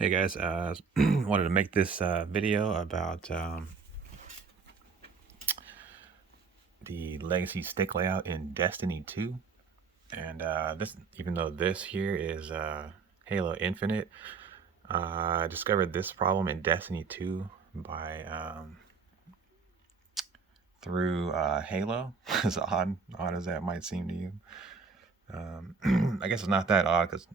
Hey guys, wanted to make this video about the Legacy stick layout in Destiny 2. And this, even though this here is Halo Infinite, I discovered this problem in Destiny 2 by through Halo. As odd as that might seem to you. I guess it's not that odd because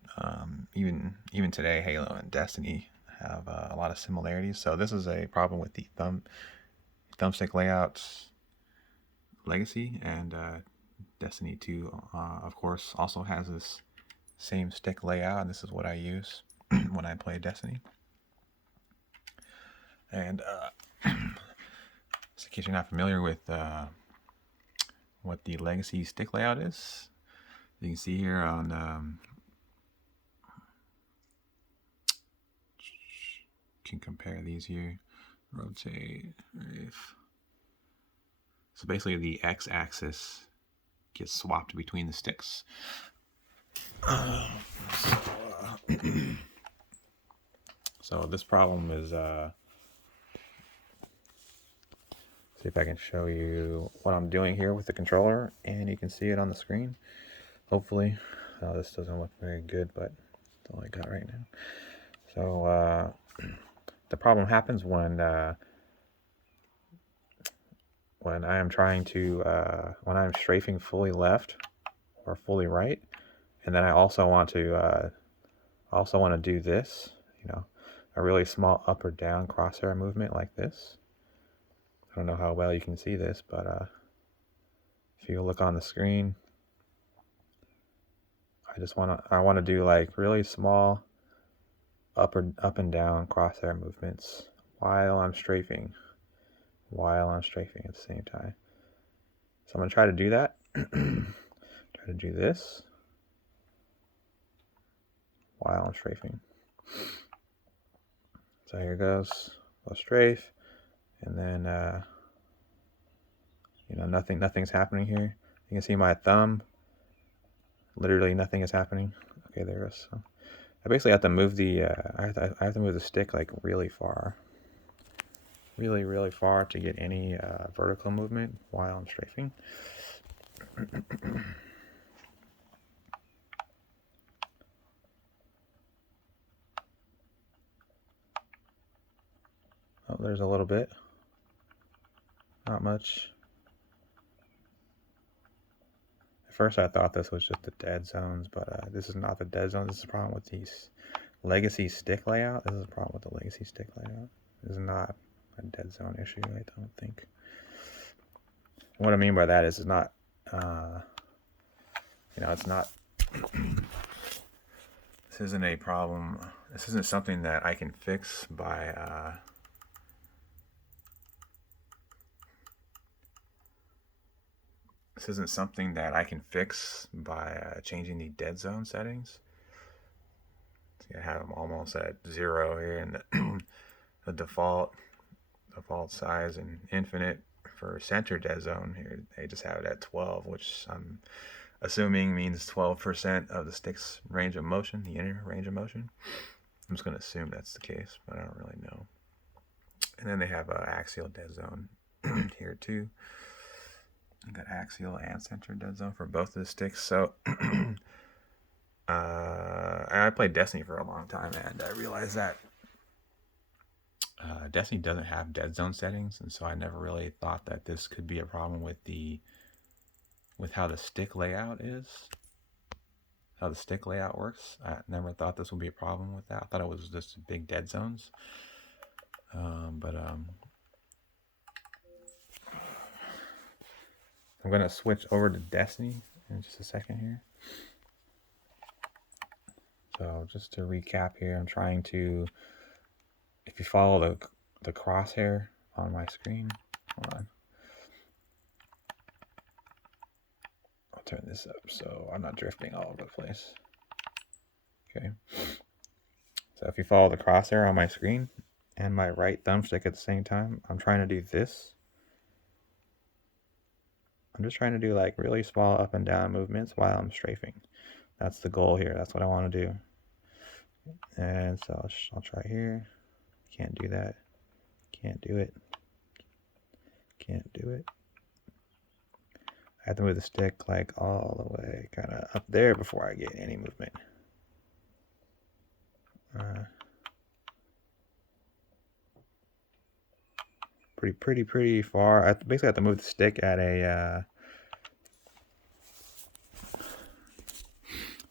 even today, Halo and Destiny have a lot of similarities. So this is a problem with the thumbstick layouts Legacy, and Destiny 2, of course, also has this same stick layout, and this is what I use when I play Destiny. And just in case you're not familiar with what the Legacy stick layout is, you can see here on can compare these here. Rotate. So basically, the x-axis gets swapped between the sticks. So this problem is see if I can show you what I'm doing here with the controller, and you can see it on the screen. Hopefully, this doesn't look very good, but that's all I got right now. So the problem happens when I am trying to when I'm strafing fully left or fully right, and then I also want to do this, a really small up or down crosshair movement like this. I don't know how well you can see this, but if you look on the screen, I want to do like really small up and down crosshair movements while I'm strafing at the same time. So I'm gonna try to do that. Try to do this while I'm strafing. So here goes. I'll strafe, and then nothing's happening here. You can see my thumb. Literally nothing is happening. Okay, there it goes. So I basically have to move the I have to move the stick like really far, really far to get any vertical movement while I'm strafing. Oh, there's a little bit. Not much. At first I thought this was just the dead zones, but this is not the dead zones. This is a problem with these Legacy stick layout. This is a problem with the Legacy stick layout. This is not a dead zone issue, I don't think. What I mean by that is it's not, it's not, this isn't a problem. This isn't something that I can fix by, changing the dead zone settings. So I have them almost at 0 here, and the default size and infinite for center dead zone here, they just have it at 12, which I'm assuming means 12% of the stick's range of motion, the inner range of motion. I'm just going to assume that's the case, but I don't really know. And then they have axial dead zone here too. I got axial and center dead zone for both of the sticks. So I played Destiny for a long time, and I realized that Destiny doesn't have dead zone settings, and so I never really thought that this could be a problem with how the stick layout is, how the stick layout works. I never thought this would be a problem with that. I thought it was just big dead zones. But I'm gonna switch over to Destiny in just a second here. So just to recap here, I'm trying to, if you follow the crosshair on my screen, hold on. I'll turn this up so I'm not drifting all over the place. Okay. So if you follow the crosshair on my screen and my right thumbstick at the same time, I'm trying to do this. I'm just trying to do like really small up and down movements while I'm strafing. That's the goal here. That's what I want to do. And so I'll try here. Can't do that. Can't do it. Can't do it. I have to move the stick like all the way kind of up there before I get any movement. Pretty far. I basically have to move the stick at a.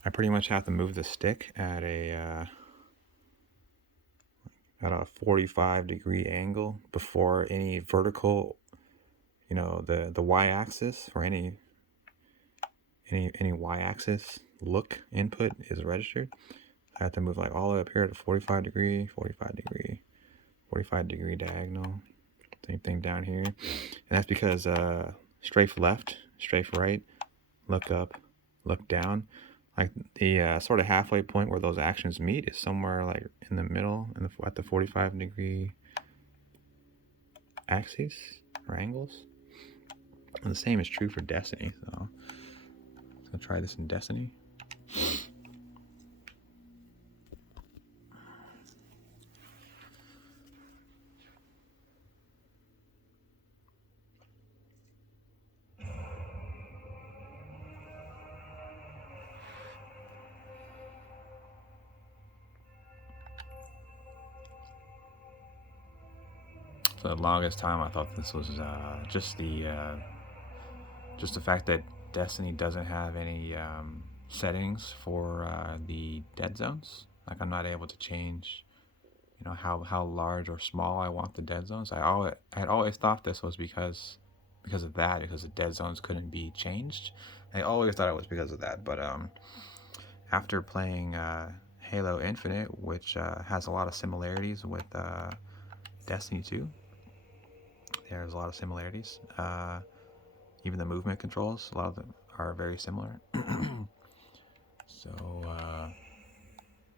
I pretty much have to move the stick at a 45-degree angle before any vertical, you know, the y-axis or any y-axis look input is registered. I have to move like all the way up here to 45 degree diagonal. Same thing down here, and that's because strafe left, strafe right, look up, look down. Like the sort of halfway point where those actions meet is somewhere like in the middle, at the 45-degree axes or angles. And the same is true for Destiny. So let's try this in Destiny. For the longest time, I thought this was just the fact that Destiny doesn't have any settings for the dead zones. Like I'm not able to change, you know, how large or small I want the dead zones. I had always thought this was because of that, because the dead zones couldn't be changed. I always thought it was because of that, but after playing Halo Infinite, which has a lot of similarities with Destiny 2. There's a lot of similarities. Even the movement controls, a lot of them are very similar. So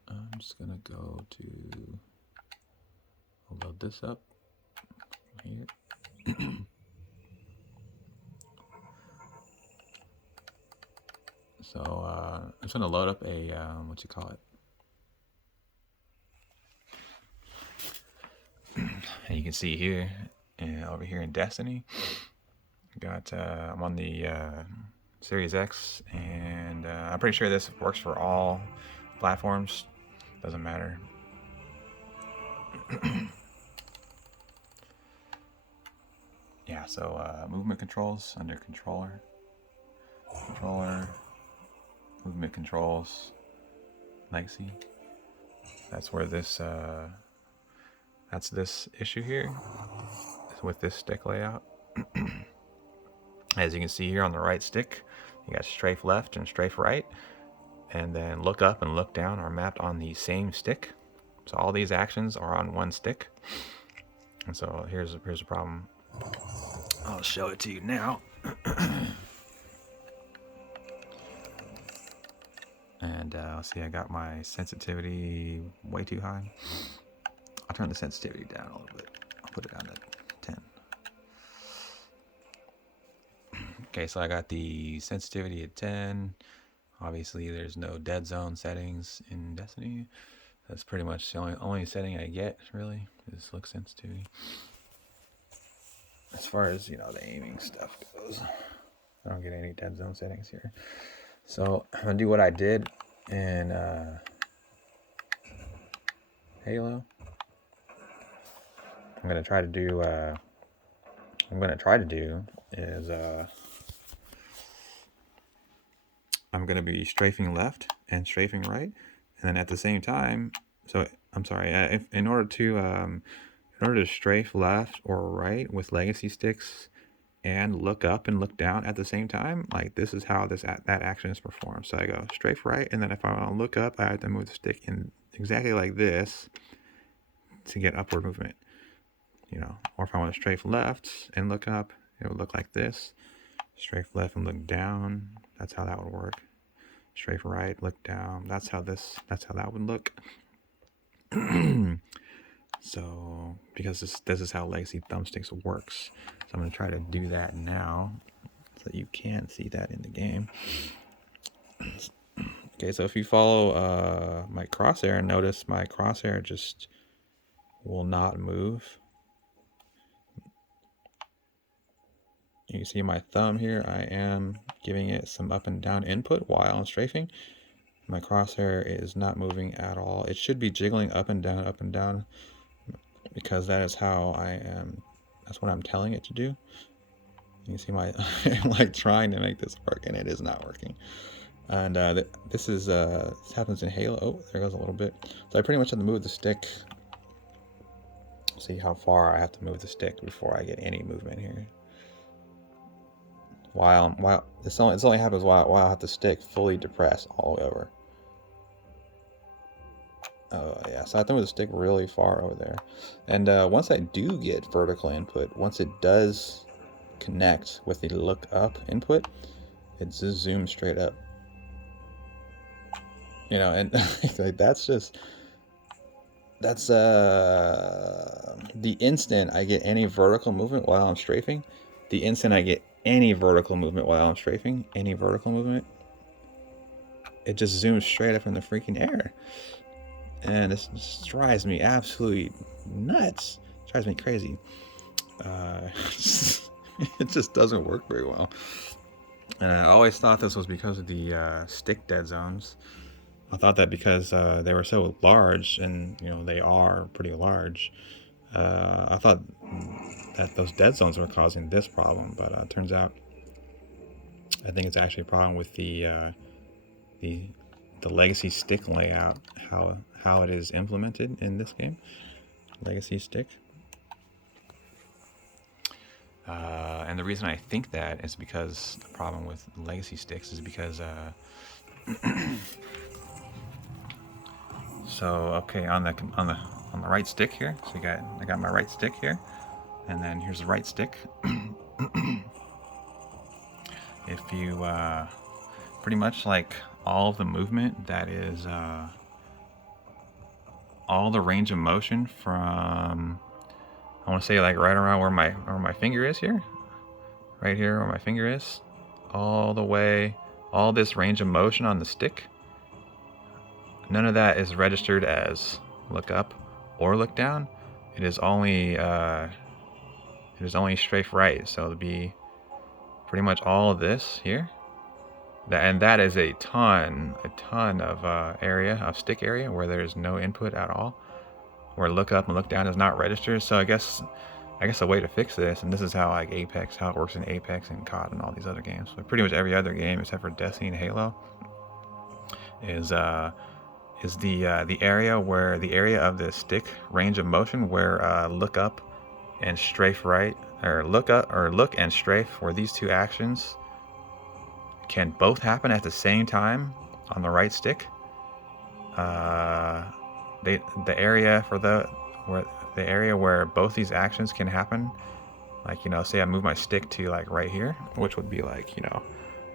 I'm just gonna go to, I'll load this up here. So I'm just gonna load up a what you call it. And you can see here, over here in Destiny, got I'm on the Series X, and I'm pretty sure this works for all platforms. Doesn't matter. Yeah, so movement controls under controller, movement controls, Legacy. That's where this that's this issue here with this stick layout. As you can see here on the right stick, you got strafe left and strafe right, and then look up and look down are mapped on the same stick. So all these actions are on one stick. And so here's a problem. I'll show it to you now. And let's see, I got my sensitivity way too high. I'll turn the sensitivity down a little bit. I'll put it down to 10. Okay, so I got the sensitivity at 10. Obviously, there's no dead zone settings in Destiny. That's pretty much the only setting I get, really, is look sensitivity. As far as, you know, the aiming stuff goes, I don't get any dead zone settings here. So I'm gonna do what I did in Halo. I'm gonna try to do is I'm gonna be strafing left and strafing right, and then at the same time, so I'm sorry, in order to strafe left or right with legacy sticks and look up and look down at the same time, like this is how that action is performed. So I go strafe right, and then if I want to look up, I have to move the stick in exactly like this to get upward movement, you know. Or if I want to strafe left and look up, it would look like this. Strafe left and look down, that's how that would work. Strafe right, look down, that's how that would look. So because this is how Legacy Thumbsticks works, so I'm going to try to do that now so that you can see that in the game. Okay, so if you follow my crosshair, notice my crosshair just will not move. You see my thumb here, I am giving it some up and down input while I'm strafing. My crosshair is not moving at all. It should be jiggling up and down, because that is how I am, that's what I'm telling it to do. You see my, I'm like trying to make this work and it is not working. And this happens in Halo. Oh, there goes a little bit. So I pretty much have to move the stick. See how far I have to move the stick before I get any movement here. While this only happens while I have the stick fully depressed all the way over. Oh yeah, so I have to move the stick really far over there. And once I do get vertical input, once it does connect with the look up input, it just zooms straight up. You know, and like that's the instant I get any vertical movement while I'm strafing, the instant I get any vertical movement while I'm strafing, any vertical movement, it just zooms straight up in the freaking air. And this just drives me absolutely nuts. It drives me crazy. It just doesn't work very well. And I always thought this was because of the stick dead zones. I thought that because they were so large, and you know they are pretty large. I thought that those dead zones were causing this problem, but it turns out I think it's actually a problem with the legacy stick layout, how it is implemented in this game. Legacy stick. And the reason I think that is because the problem with legacy sticks is because so okay, on the right stick here. So I got my right stick here, and then here's the right stick. If you pretty much like all of the movement that is all the range of motion from, I want to say like right around where my finger is here, right here where my finger is, all the way, all this range of motion on the stick, none of that is registered as look up or look down. It is only strafe right. So it'll be pretty much all of this here. And that is a ton of area, of stick area, where there's no input at all, where look up and look down is not registered. So I guess a way to fix this, and this is how like Apex, how it works in Apex and COD and all these other games, but pretty much every other game except for Destiny and Halo, is the area where the area of the stick range of motion where look up and strafe right, or look up or look and strafe, where these two actions can both happen at the same time on the right stick. The area for the area where both these actions can happen, like, you know, say I move my stick to like right here, which would be like, you know,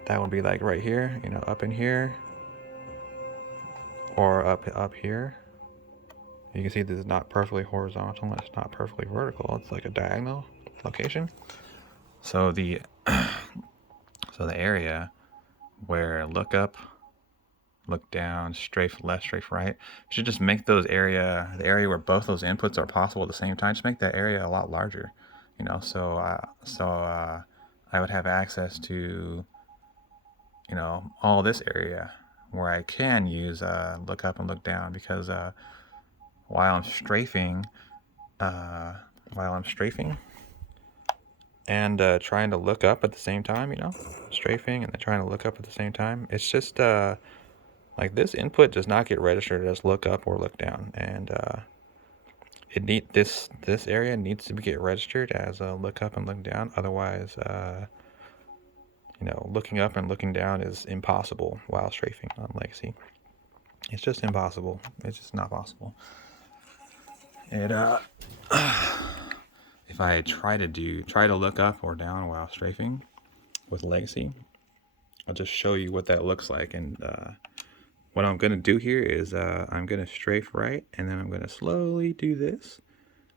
that would be like right here, you know, up in here, or up here. You can see this is not perfectly horizontal, it's not perfectly vertical, it's like a diagonal location. So the area where look up, look down, strafe left, strafe right, you should just make the area where both those inputs are possible at the same time, just make that area a lot larger, you know, so I would have access to, you know, all this area where I can use look up and look down, because while I'm strafing and trying to look up at the same time, you know, strafing and then trying to look up at the same time, it's just like this input does not get registered as look up or look down, and this area needs to get registered as look up and look down. Otherwise, you know, looking up and looking down is impossible while strafing on Legacy. It's just impossible. It's just not possible. It if I try to look up or down while strafing with Legacy, I'll just show you what that looks like. And what I'm gonna do here is I'm gonna strafe right, and then I'm gonna slowly do this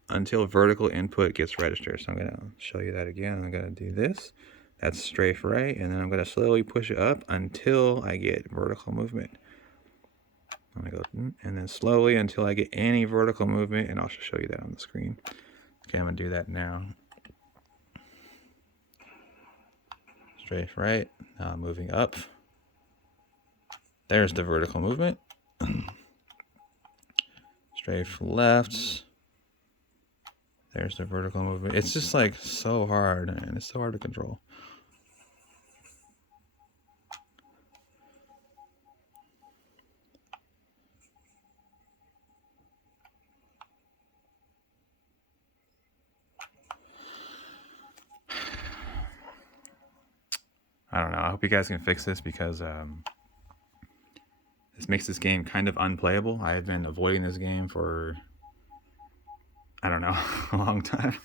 until vertical input gets registered. So I'm gonna show you that again. I'm gonna do this. That's strafe right, and then I'm gonna slowly push it up until I get vertical movement. I'm gonna go and then slowly until I get any vertical movement, and I'll show you that on the screen. Okay, I'm gonna do that now. Strafe right, now I'm moving up. There's the vertical movement. Strafe left. There's the vertical movement. It's just like so hard, and it's so hard to control. I don't know. I hope you guys can fix this because this makes this game kind of unplayable. I have been avoiding this game for, I don't know, a long time.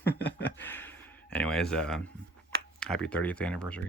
Anyways, happy 30th anniversary.